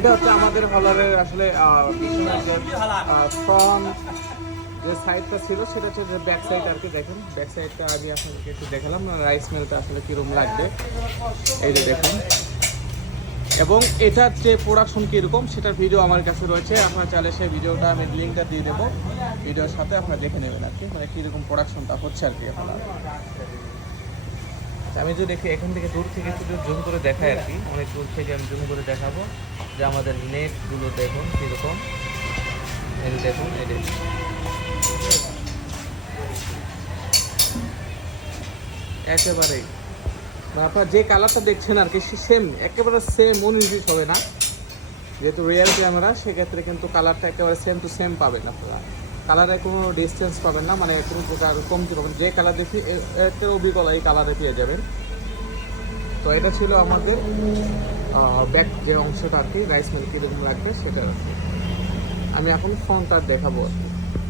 এটা হচ্ছে আমাদের হলারের আসলে যে যে সাইডটা ছিল, সেটা হচ্ছে যে ব্যাক সাইড আর কি, দেখেন। ব্যাক সাইডটা আমি আপনাদেরকে একটু দেখালাম রাইস মিলটা আসলে কিরম লাগবে। এই যে দেখুন। এবং এটার যে প্রোডাকশন কীরকম, সেটার ভিডিও আমার কাছে রয়েছে। আপনারা চাইলে সেই ভিডিওটা আমি লিঙ্কটা দিয়ে দেবো। ভিডিওর সাথে আপনারা দেখে নেবেন আর কি মানে কীরকম প্রোডাকশনটা হচ্ছে আর কি আপনার। আমি যদি দেখি এখান থেকে দূর থেকে একটু জুম করে দেখাই আর কি, অনেক দূর থেকে আমি জুম করে দেখাবো যে আমাদের নেটগুলো দেখুন কীরকম। এই দেখুন, এই মানে আপনার যে কালারটা দেখছেন আর কি সেম একেবারে সেম অনুযায়ী হবে না। যেহেতু রিয়েল ক্যামেরা সেক্ষেত্রে কিন্তু কালারটা একেবারে সেম টু সেম পাবেন আপনারা। কালারে কোনো ডিস্টেন্স পাবেন না মানে কোনো প্রকার কমতি পাবেন যে কালার দেখি এতে অভিজ্ঞতা এই কালারে পেয়ে যাবেন। তো এটা ছিল আমাদের ব্যাক যে অংশটা আর কি রাইস মিল কীরকম লাগবে সেটা। আমি এখন ফোনটা দেখাবো। আর কি